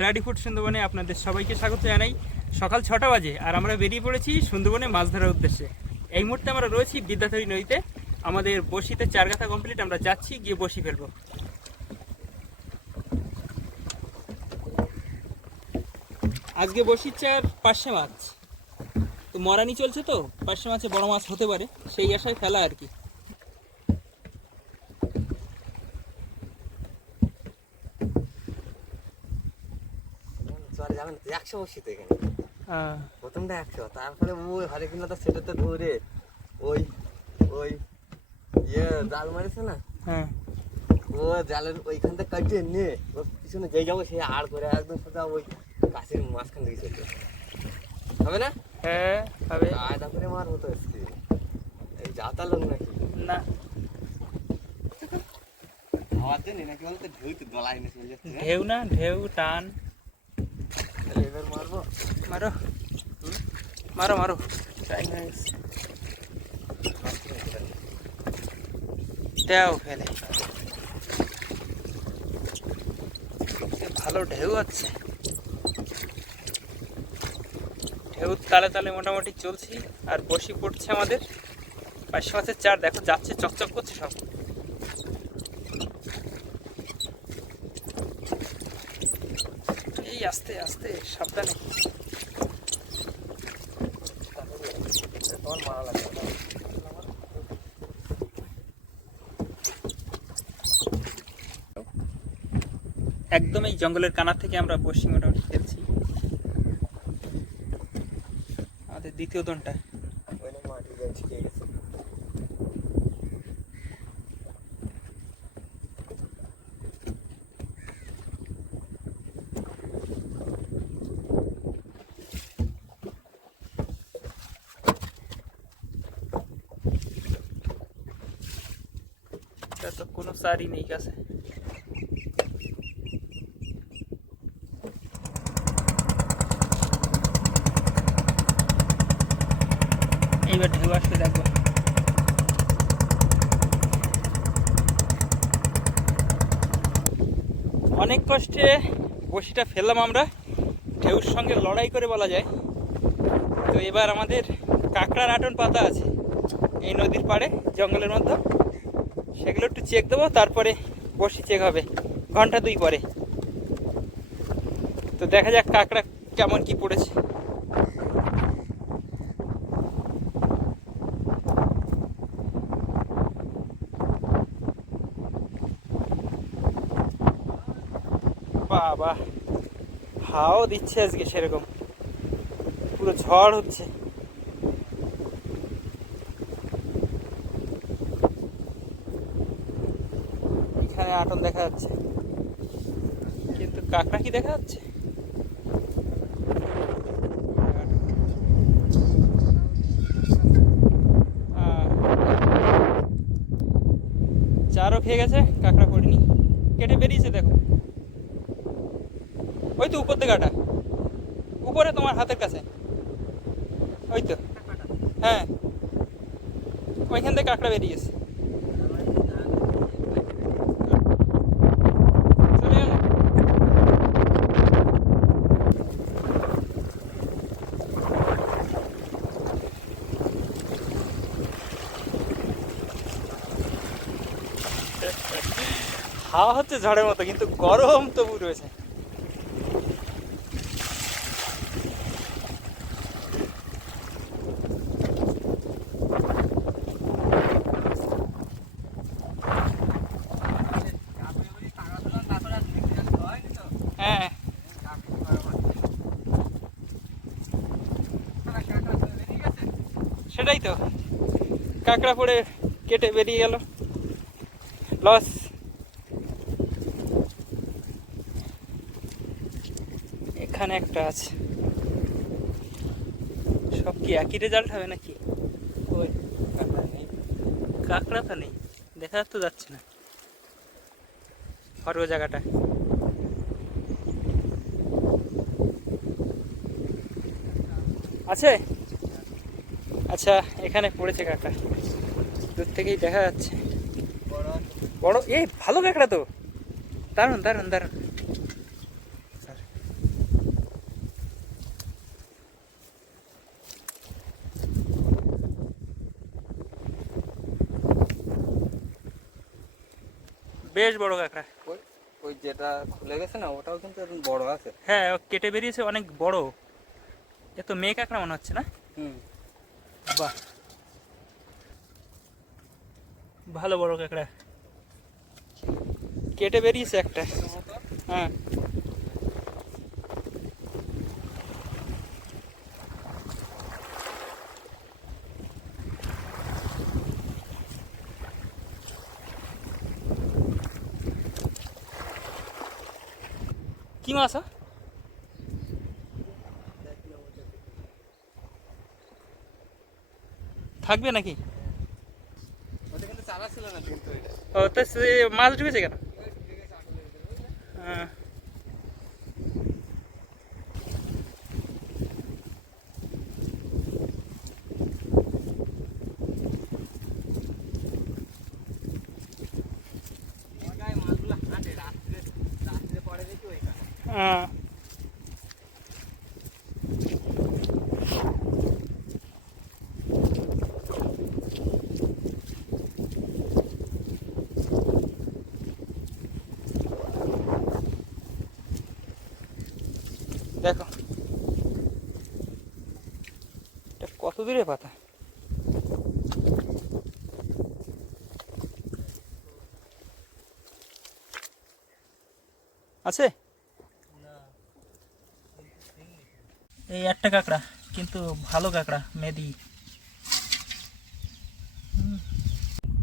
Tardy food সুন্দরবনে আপনাদের সবাইকে স্বাগত জানাই। সকাল 6টা বাজে আর আমরা বেরিয়ে পড়েছি সুন্দরবনে মাছ ধরার উদ্দেশ্যে। এই মুহূর্তে আমরা রয়েছি বিদ্যাধরী নদীতে। আমাদের বড়শিতে 4 গাথা কমপ্লিট, আমরা যাচ্ছি গিয়ে বড়শি ফেলবো। আজকে বড়শির চার 500 মাছ, তো মরানি চলছে, তো 500 মাছে বড় মাছ হতে পারে সেই আশায় ফেলা আর কি। যাবেন 100 বসি তো এখানে, প্রথমটা 100, তারপরে ওই হরেকৃষ্ণটা সেটাতে ধরে ওই ওই জাল মারিছে না, হ্যাঁ, ও জালের ওইখান থেকে কাটিয়ে নিয়ে ওর পিছনে যেই যাবো সেই আড় করে একদম সোজা ওই কাছের মাঝখান থেকে চলবে, হবে না? হ্যাঁ হবে। আয়দা করে মার হতো আজকে, এই যাতা লোক নাকি না, খাওয়ার জন্য নাকি বলতে ঢেউ তো দলাই এনে চলে যাচ্ছে। ঢেউ না, ঢেউ টান। এবার মারবো, মারো মারো মারো, টাইম হয়ে গেছে। দেও ফেলে, ভালো ঢেউ আছে, ঢেউ তালে তালে মোটামুটি চলছি। আর বসি পড়ছে আমাদের 500 মাছের চার, দেখো যাচ্ছে, চকচক করছে সব। এই আস্তে আস্তে, সাবধানে। তোমার মারা লাগবে না। একদম এই জঙ্গলের কানার থেকে আমরা বসি মোটামুটি ফেলছি। আমাদের দ্বিতীয় দনটা ওইটা মাটি দিয়ে ছিটিয়ে গেছে। এটা তো কোনো সারই নেই কাছে। এইবার ঢেউ আসতে দেখবো। অনেক কষ্টে বড়শিটা ফেললাম আমরা, ঢেউর সঙ্গে লড়াই করে বলা যায়। তো এবার আমাদের কাঁকড়ার আটন পাতা আছে এই নদীর পাড়ে জঙ্গলের মধ্যে, সেগুলো একটু চেক দেবো, তারপরে বড়শি চেক হবে ঘন্টা 2 পরে। তো দেখা যাক কাঁকড়া কেমন কি পড়েছে। বাবা, হাওয়া দিচ্ছে আজকে সেরকম, পুরো ঝড় হচ্ছে। এখানে আটন দেখা যাচ্ছে, কিন্তু কাঁকড়া কি দেখা যাচ্ছে? চারও খেয়ে গেছে, কাঁকড়া পড়িনি, কেটে বেরিয়েছে দেখো। ওই তো উপর থেকে কাটা, উপরে তোমার হাতের কাছে, ওই তো, হ্যাঁ ওইখান থেকে কাঁকড়া বেরিয়ে গেছে। চলে গেল। হাওয়া হচ্ছে ঝড়ের মতো, কিন্তু গরম তবু রয়েছে। হ্যাঁ, সেটাই তো, কাঁকড়া পড়ে কেটে বেরিয়ে গেল, লস। এখানে একটা আছে, সব কি একই রেজাল্ট হবে নাকি? ওই কাঁকড়া নেই, কাঁকড়া তো নেই, দেখা তো যাচ্ছে না ফরো জায়গাটা। আছে, আচ্ছা এখানে পড়েছে কাঁকড়া, দূর থেকেই দেখা যাচ্ছে। বড়, এই ভালো কাঁকড়া তো, দারুণ দারুণ দারুণ। বেশ বড় কাঁকড়া। ওই ওই যেটা খুলে গেছে না, ওটাও কিন্তু একদম বড় আছে। হ্যাঁ, ও কেটে বেরিয়েছে, অনেক বড়। এ তো মেয়ে কাঁকড়া মনে হচ্ছে না? হুম। বাহ, ভালো বড় কাঁকড়া কেটে বেরিয়েছে একটা। হ্যাঁ, কি মাছ? থাকবে নাকি? ওটা কিন্তু চালা ছিল না কিন্তু এটা। ও তো সে মাছ ঢুকেছে কেন? হ্যাঁ, আমার গায়ে মাছগুলো হাঁটে রাত্রে, রাত্রে পড়ে দেখি ওইখানে। হ্যাঁ। দেখো এটা কত দূরে পাতা। আছে এই একটা কাঁকড়া, কিন্তু ভালো কাঁকড়া, মেদি।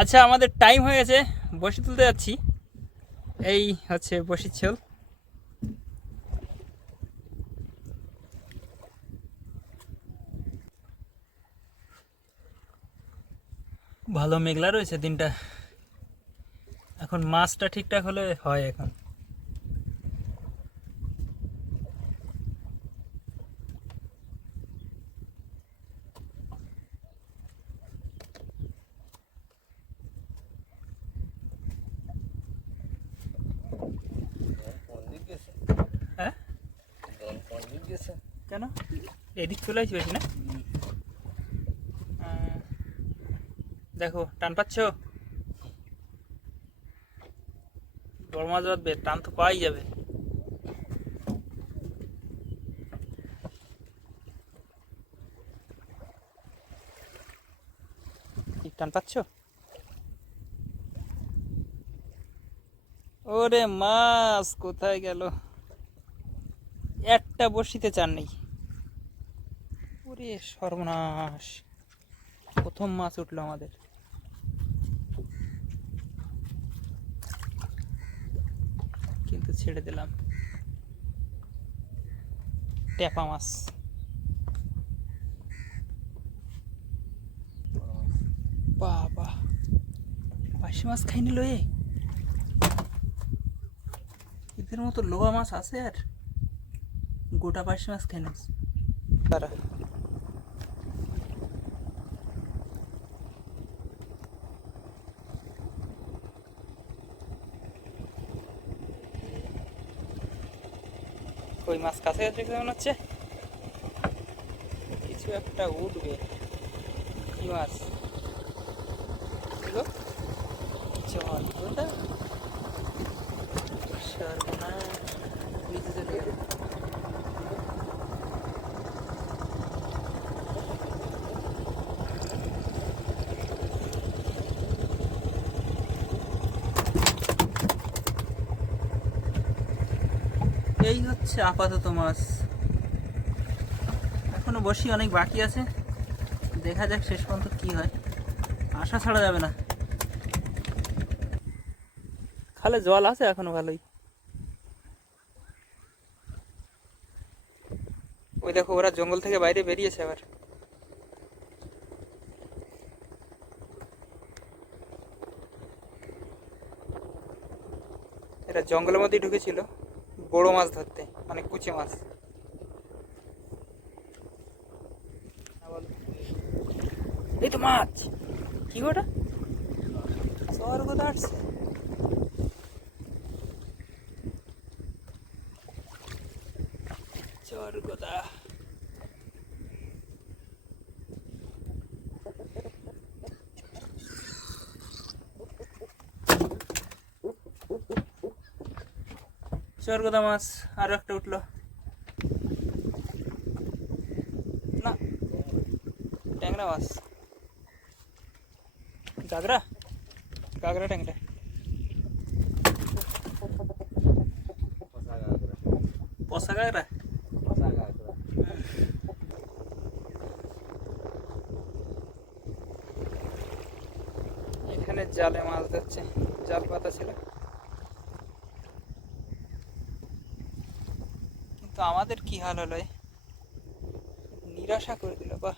আচ্ছা, আমাদের টাইম হয়ে গেছে, বসি তুলতে যাচ্ছি। এই হচ্ছে বসির ছোল। ভালো মেঘলা রয়েছে দিনটা। এখন মাছটা ঠিকঠাক হলে হয় এখন। কোন দিক গেছে? হ্যাঁ, কোন দিক গেছে? কেন এদিক চলে আসবে বেশি না? আহ, দেখো টান পাচ্ছ? বড় মাছ বাঁধবে, টান তো পাওয়াই যাবে। ঠিক টান পাচ্ছ? ওরে মাছ কোথায় গেল? একটা বড়শিতে চার নেই। ওরে সর্বনাশ, প্রথম মাছ উঠলো আমাদের। কিন্তু ছেড়ে দিলাম। ট্যাপা মাছ। বাবা, পার্শে মাছ খাইনি লয়ে? এদের মতো লোয়া মাছ আছে আর? গোটা পার্শে মাছ খাই না তারা। কই মাছ কাছে কাছে মনে হচ্ছে, কিছু একটা উঠবে। কি মাছ গো? চল ওটা সর্বনাশ, নিচে চলে গেল। এই হচ্ছে আপাতত মাছ। এখনো বসি অনেক বাকি আছে, দেখা যাক শেষ পর্যন্ত কি হয়। আশা ছাড়া যাবে না। খালে জল আছে এখনো ভালোই। ওই দেখো ওরা জঙ্গল থেকে বাইরে বেরিয়েছে আবার। এরা জঙ্গলের মধ্যেই ঢুকেছিল বড় মাছ ধরতে, মানে কুচি মাছ। এই তো মাছ। কি গোটা স্বর্গদা আসছে। স্বর্গদা চরগোদা মাছ আরো একটা উঠলো না, ট্যাংরা মাছ, গাগরা গাগরা ট্যাংরা, পচা গাগরা। এখানে জালে মাছ ধরছে, জাল পাতা ছিল, কিন্তু আমাদের কি হাল হলো, নিরাশা করে দিল। বাহ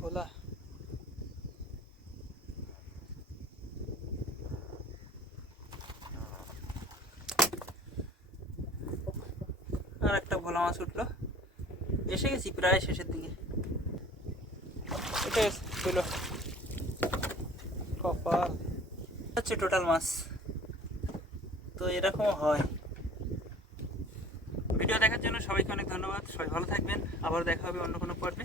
ভোলা, আর একটা ভোলা মাছ উঠলো। এসে গেছি প্রায় শেষের দিকে। এটা ছিল কপাল, হচ্ছে টোটাল মাছ। তো এরকম হয়। ভিডিও দেখার জন্য সবাইকে অনেক ধন্যবাদ। সবাই ভালো থাকবেন, আবার দেখা হবে অন্য কোনো পর্বে।